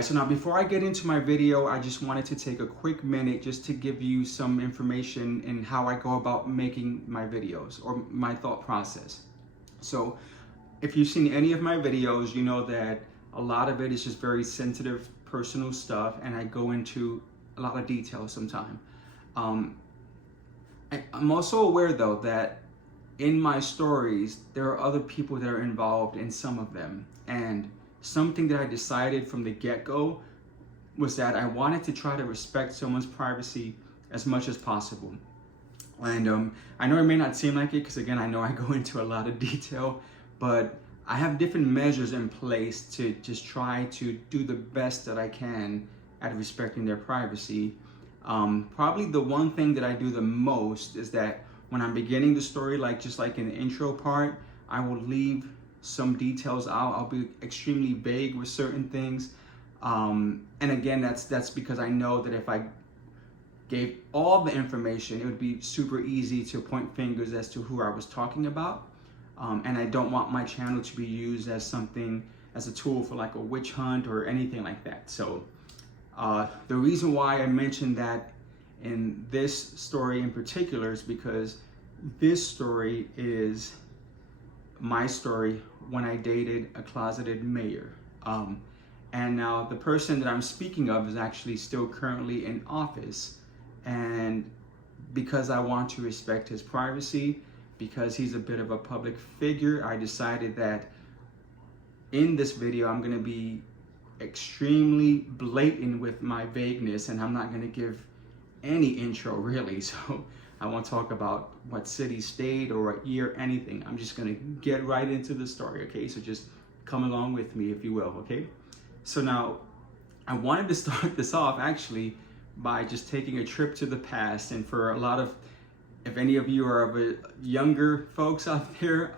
guys, so now before I get into my video, I just wanted to take a quick minute just to give you some information in how I go about making my videos or my thought process. So if you've seen any of my videos, you know that a lot of it is just very sensitive personal stuff, and I go into a lot of detail sometimes. I'm also aware though that in my stories, there are other people that are involved in some of them. And something that I decided from the get-go was that I wanted to try to respect someone's privacy as much as possible. And I know it may not seem like it, because again, I know I go into a lot of detail, but I have different measures in place to just try to do the best that I can at respecting their privacy. Probably the one thing that I do the most is that when I'm beginning the story, just like in the intro part, I will leave some details out. I'll be extremely vague with certain things. And again, that's because I know that if I gave all the information, it would be super easy to point fingers as to who I was talking about. And I don't want my channel to be used as a tool for like a witch hunt or anything like that. So the reason why I mentioned that in this story in particular is because this story is my story when I dated a closeted mayor. And now the person that I'm speaking of is actually still currently in office. And because I want to respect his privacy, because he's a bit of a public figure, I decided that in this video, I'm gonna be extremely blatant with my vagueness, and I'm not gonna give any intro really. So I won't talk about what city, state, or what year, anything. I'm just gonna get right into the story, okay? So just come along with me, if you will, okay? So now, I wanted to start this off actually by just taking a trip to the past. And for a lot of, if any of you are of a younger folks out there,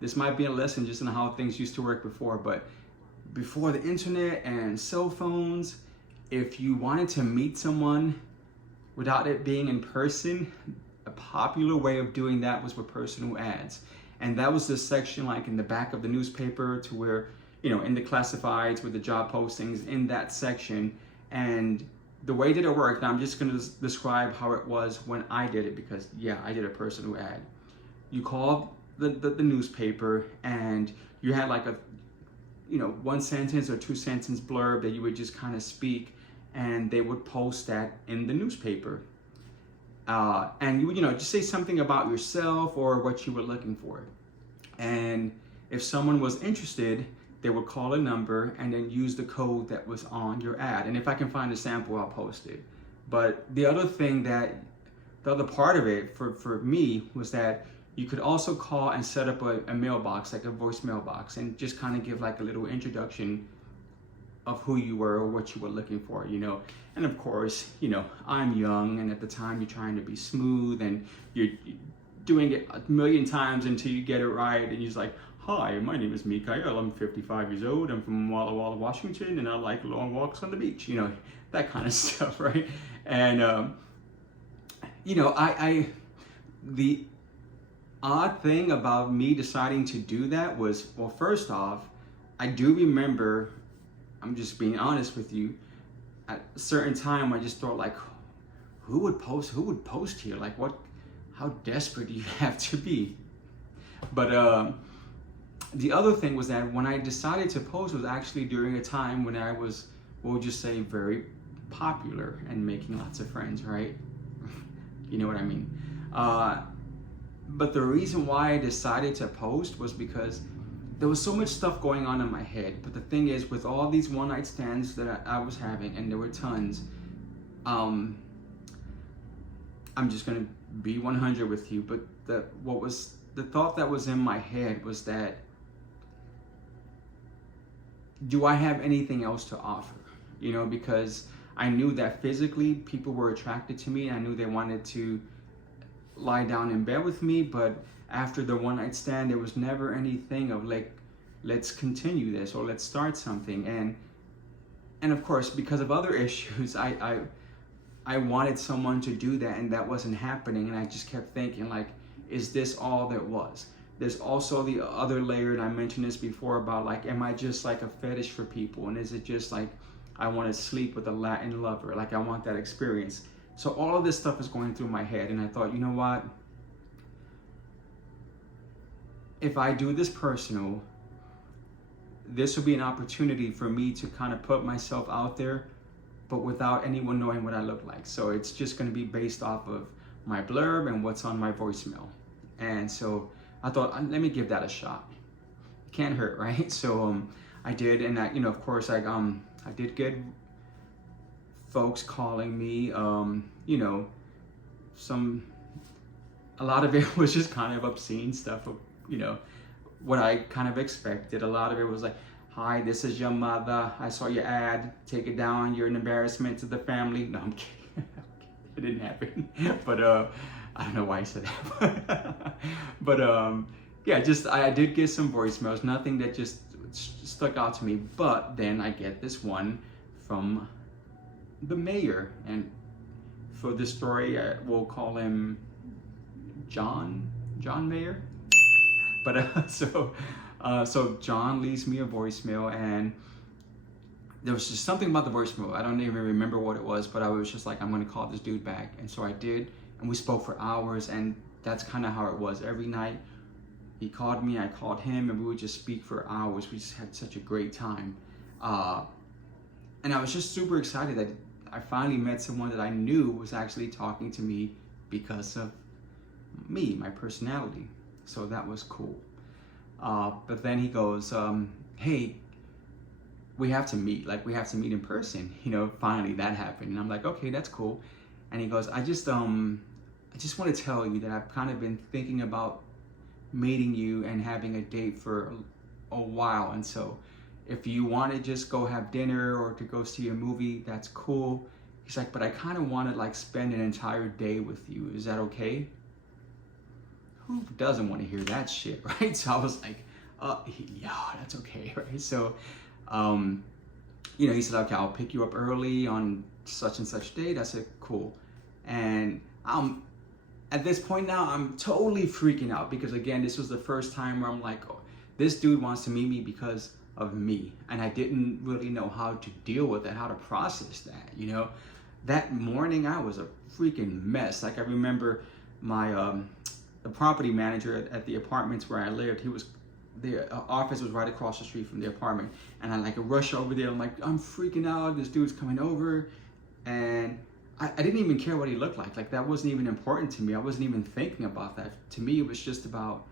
this might be a lesson just in how things used to work before. But before the internet and cell phones, if you wanted to meet someone without it being in person, a popular way of doing that was with personal ads. And that was the section like in the back of the newspaper to where, you know, in the classifieds with the job postings in that section. And the way that it worked, and I'm just gonna describe how it was when I did it, because yeah, I did a personal ad. You called the newspaper and you had like a, you know, 1 sentence or 2 sentence blurb that you would just kind of speak, and they would post that in the newspaper. And you would, you know, just say something about yourself or what you were looking for. And if someone was interested, they would call a number and then use the code that was on your ad. And if I can find a sample, I'll post it. But the other part of it for me was that you could also call and set up a mailbox, like a voice mailbox, and just kind of give like a little introduction of who you were or what you were looking for, you know. And of course, you know, I'm young, and at the time you're trying to be smooth and you're doing it a million times until you get it right. And you're just like, hi, my name is Mikael, I'm 55 years old, I'm from Walla Walla, Washington, and I like long walks on the beach, you know, that kind of stuff, right? And, you know, the odd thing about me deciding to do that was, well, first off, I do remember, I'm just being honest with you, at a certain time I just thought like, who would post here? Like how desperate do you have to be? But the other thing was that when I decided to post was actually during a time when I was, we'll just say, very popular and making lots of friends, right? You know what I mean? But the reason why I decided to post was because there was so much stuff going on in my head. But the thing is, with all these one-night stands that I was having, and there were tons, I'm just gonna be 100 with you. But the thought that was in my head was that, do I have anything else to offer? You know, because I knew that physically people were attracted to me. I knew they wanted to lie down in bed with me, but after the one night stand, there was never anything of like, let's continue this or let's start something. And of course, because of other issues, I wanted someone to do that, and that wasn't happening. And I just kept thinking like, is this all there was? There's also the other layer, and I mentioned this before, about like, am I just like a fetish for people? And is it just like I want to sleep with a Latin lover. Like, I want that experience. So all of this stuff is going through my head, and I thought, you know what? If I do this personal, this will be an opportunity for me to kind of put myself out there, but without anyone knowing what I look like. So it's just going to be based off of my blurb and what's on my voicemail. And so I thought, let me give that a shot. It can't hurt, right? So I did, and I, of course, I did get folks calling me. A lot of it was just kind of obscene stuff of, what I kind of expected. A lot of it was like, hi, this is your mother. I saw your ad. Take it down. You're an embarrassment to the family. No, I'm kidding. It didn't happen. But I don't know why I said that. But yeah, I did get some voicemails. Nothing that just stuck out to me. But then I get this one from the mayor. And for this story, we'll call him John Mayer. But so John leaves me a voicemail, and there was just something about the voicemail. I don't even remember what it was, but I was just like, I'm gonna call this dude back. And so I did, and we spoke for hours, and that's kind of how it was. Every night he called me, I called him, and we would just speak for hours. We just had such a great time. And I was just super excited that I finally met someone that I knew was actually talking to me because of me, my personality. So that was cool. But then he goes, hey, we have to meet. Like, we have to meet in person. Finally that happened. And I'm like, okay, that's cool. And he goes, I just want to tell you that I've kind of been thinking about meeting you and having a date for a while. And so if you want to just go have dinner or to go see a movie, that's cool. He's like, but I kind of want to like spend an entire day with you. Is that okay? Who doesn't want to hear that shit, right? So I was like, yeah, that's okay, right? So, he said, okay, I'll pick you up early on such and such date. I said, cool. And at this point now, I'm totally freaking out because, again, this was the first time where I'm like, oh, this dude wants to meet me because of me. And I didn't really know how to deal with that, how to process that, That morning, I was a freaking mess. Like, I remember my... the property manager at the apartments where I lived, the office was right across the street from the apartment. And I rush over there. I'm like, I'm freaking out. This dude's coming over. And I didn't even care what he looked like. Like, that wasn't even important to me. I wasn't even thinking about that. To me, it was just about,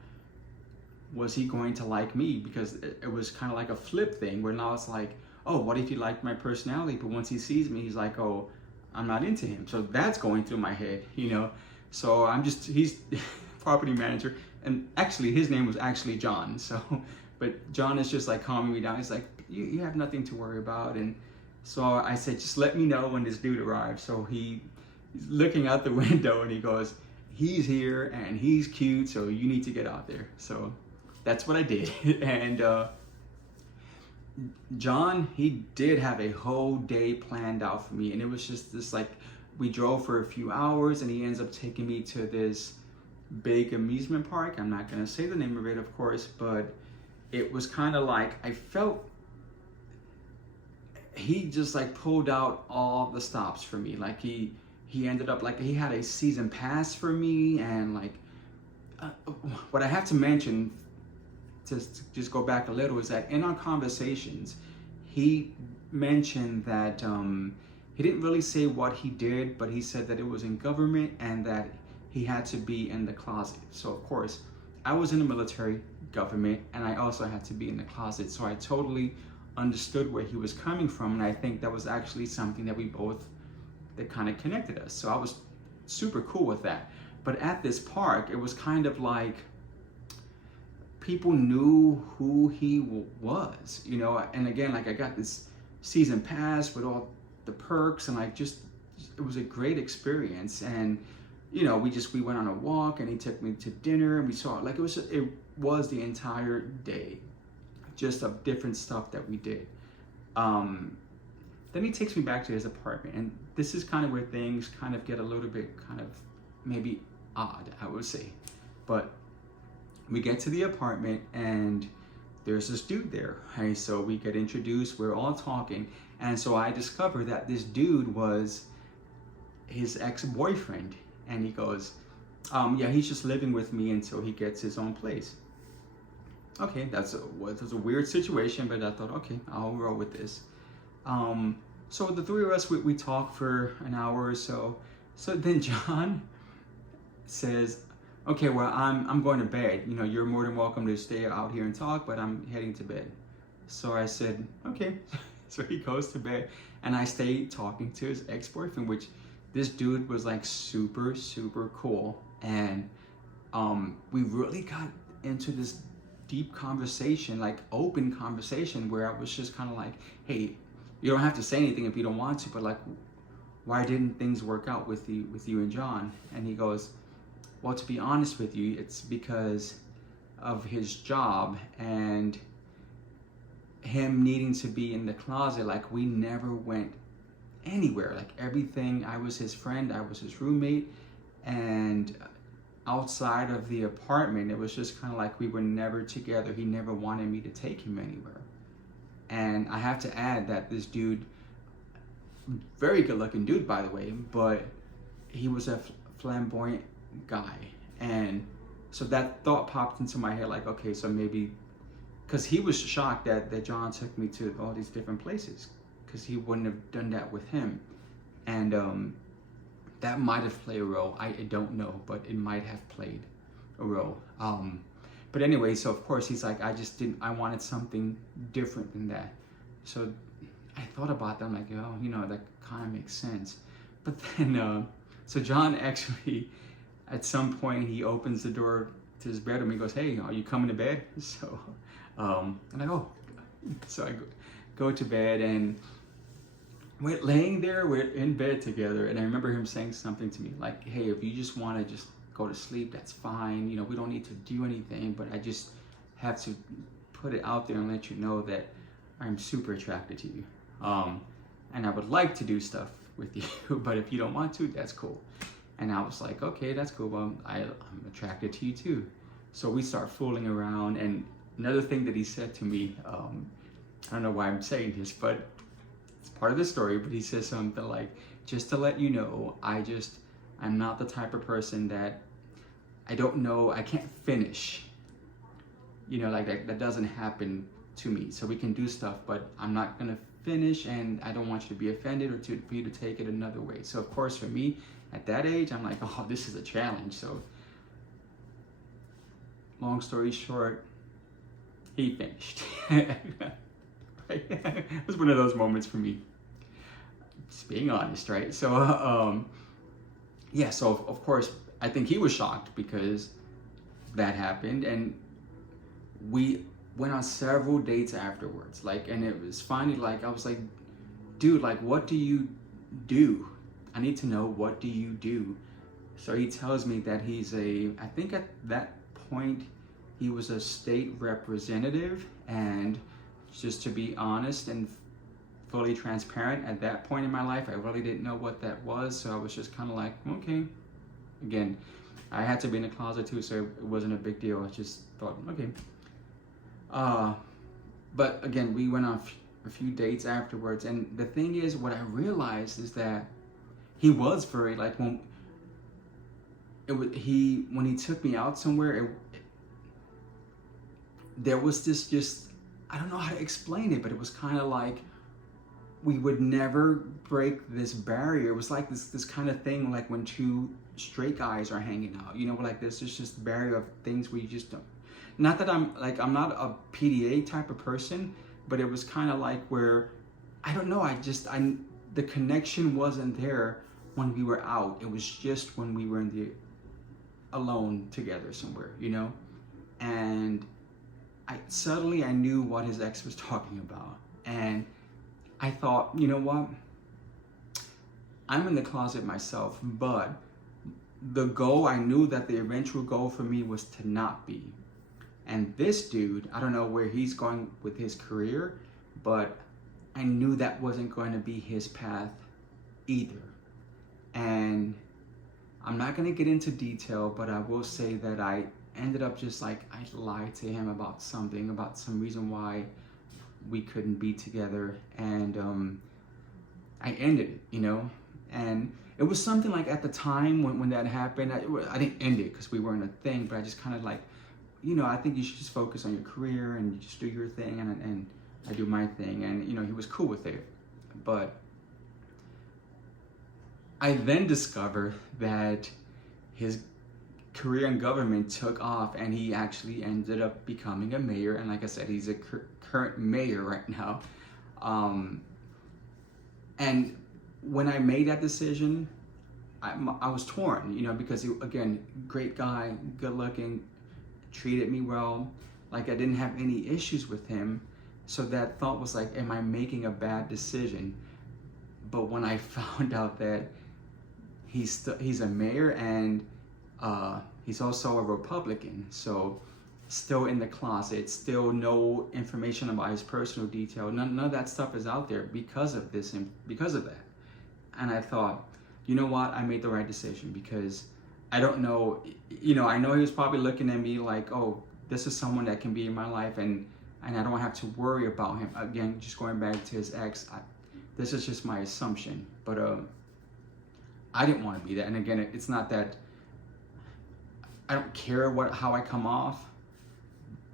was he going to like me? Because it was kind of like a flip thing where now it's like, oh, what if he liked my personality? But once he sees me, he's like, oh, I'm not into him. So that's going through my head, So he's property manager, and actually his name was actually John. So, but John is just like calming me down. He's like, you have nothing to worry about. And so I said, just let me know when this dude arrives. So he's looking out the window and he goes, he's here and he's cute, so you need to get out there. So that's what I did. And John, he did have a whole day planned out for me, and it was just this we drove for a few hours, and he ends up taking me to this big amusement park. I'm not gonna say the name of it, of course, but it was kind of like, I felt he just pulled out all the stops for me. Like he ended up he had a season pass for me, and what I have to mention, to just go back a little, is that in our conversations, he mentioned that he didn't really say what he did, but he said that it was in government and that he had to be in the closet. So of course, I was in the military, government, and I also had to be in the closet. So I totally understood where he was coming from, and I think that was actually something that kind of connected us. So I was super cool with that. But at this park, it was kind of like people knew who he was, and again, I got this season pass with all the perks, and it was a great experience. And we went on a walk, and he took me to dinner, and we saw it was the entire day just of different stuff that we did. Then he takes me back to his apartment, and this is kind of where things kind of get a little bit kind of maybe odd, I would say. But we get to the apartment, and there's this dude there. Right? So we get introduced, we're all talking, And so I discovered that this dude was his ex-boyfriend. And he goes, yeah, he's just living with me until he gets his own place. Okay, that's a weird situation, but I thought, okay, I'll roll with this. So the three of us, we talked for an hour or so. So then John says, okay, well, I'm going to bed. You know, you're more than welcome to stay out here and talk, but I'm heading to bed. So I said, okay. So he goes to bed, and I stayed talking to his ex-boyfriend, which this dude was like super, super cool. And we really got into this deep conversation, like open conversation, where I was just kind of like, hey, you don't have to say anything if you don't want to, but like, why didn't things work out with you and John? And he goes, well, to be honest with you, it's because of his job and him needing to be in the closet. Like, we never went anywhere. Like, everything, I was his friend, I was his roommate, and outside of the apartment, it was just kind of like we were never together. He never wanted me to take him anywhere. And I have to add that this dude, very good looking dude, by the way, but he was a flamboyant guy. And so that thought popped into my head, like, okay, so maybe, because he was shocked that John took me to all these different places, because he wouldn't have done that with him. And that might have played a role. I don't know, but it might have played a role. But anyway, so of course he's like, I wanted something different than that. So I thought about that. I'm like, oh, you know, that kind of makes sense. But then, so John actually, at some point, he opens the door to his bedroom. He goes, hey, are you coming to bed? So I'm like, oh. So I go to bed, and we're laying there, we're in bed together. And I remember him saying something to me like, hey, if you just want to just go to sleep, that's fine. You know, we don't need to do anything, but I just have to put it out there and let you know that I'm super attracted to you. And I would like to do stuff with you, but if you don't want to, that's cool. And I was like, okay, that's cool. Well, I'm attracted to you too. So we start fooling around. And another thing that he said to me, I don't know why I'm saying this, but it's part of the story, but he says something like, just to let you know, I'm not the type of person that I can't finish. You know, like that doesn't happen to me. So we can do stuff, but I'm not gonna finish, and I don't want you to be offended or for you to take it another way. So of course, for me, at that age, I'm like, oh, this is a challenge. So long story short, he finished. Right? It was one of those moments for me. Just being honest, right? So, yeah, so of course, I think he was shocked because that happened, and we went on several dates afterwards. Like, and it was finally like, I was like, dude, like, what do you do? I need to know, what do you do? So he tells me that I think at that point, he was a state representative. And just to be honest and fully transparent, at that point in my life, I really didn't know what that was. So I was just kind of like, okay. Again, I had to be in the closet too, so it wasn't a big deal. I just thought, okay. But again, we went on a few dates afterwards. And the thing is, what I realized is that he was very, like, when he took me out somewhere, there was this just, I don't know how to explain it, but it was kind of like we would never break this barrier. It was like this kind of thing, like when two straight guys are hanging out, you know, like there's just barrier of things where you just don't. Not that I'm not a PDA type of person, but it was kind of like where, I don't know, the connection wasn't there when we were out. It was just when we were alone together somewhere, you know? And suddenly I knew what his ex was talking about. And I thought, you know what? I'm in the closet myself, but the goal, I knew that the eventual goal for me was to not be. And this dude, I don't know where he's going with his career, but I knew that wasn't going to be his path either. And I'm not going to get into detail, but I will say that I ended up just like, I lied to him about some reason why we couldn't be together, and I ended it, you know. And it was something like at the time when that happened, I didn't end it because we weren't a thing, but I just kind of like, you know, I think you should just focus on your career and you just do your thing, and I do my thing. And, you know, he was cool with it. But I then discovered that his career in government took off, and he actually ended up becoming a mayor. And like I said, he's a current mayor right now. And when I made that decision, I was torn, you know, because he, again, great guy, good looking, treated me well, like I didn't have any issues with him. So that thought was like, am I making a bad decision? But when I found out that he's a mayor, and he's also a Republican, so still in the closet, still no information about his personal detail, none of that stuff is out there because of this and because of that. And I thought, you know what, I made the right decision, because I don't know, you know, I know he was probably looking at me like, oh, this is someone that can be in my life, and I don't have to worry about him. Again, just going back to his ex, this is just my assumption, but I didn't want to be that. And again, it's not that I don't care how I come off,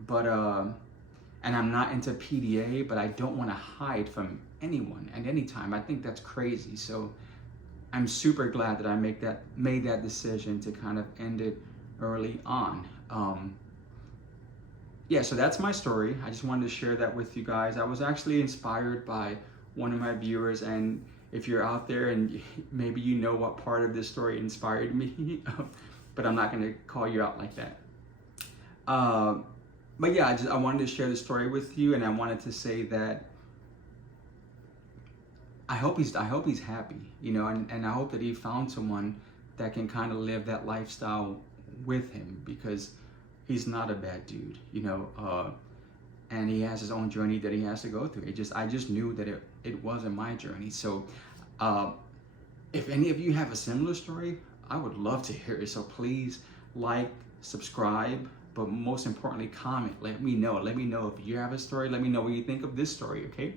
but and I'm not into PDA, but I don't want to hide from anyone at any time. I think that's crazy. So I'm super glad that I made that decision to kind of end it early on. Yeah, so that's my story. I just wanted to share that with you guys. I was actually inspired by one of my viewers, and if you're out there and maybe you know what part of this story inspired me, but I'm not going to call you out like that. But yeah, I wanted to share the story with you, and I wanted to say that I hope he's happy, you know, and I hope that he found someone that can kind of live that lifestyle with him, because he's not a bad dude, you know, and he has his own journey that he has to go through. I just knew that it wasn't my journey. So if any of you have a similar story, I would love to hear it. So please like, subscribe, but most importantly, comment. Let me know if you have a story. Let me know what you think of this story, okay?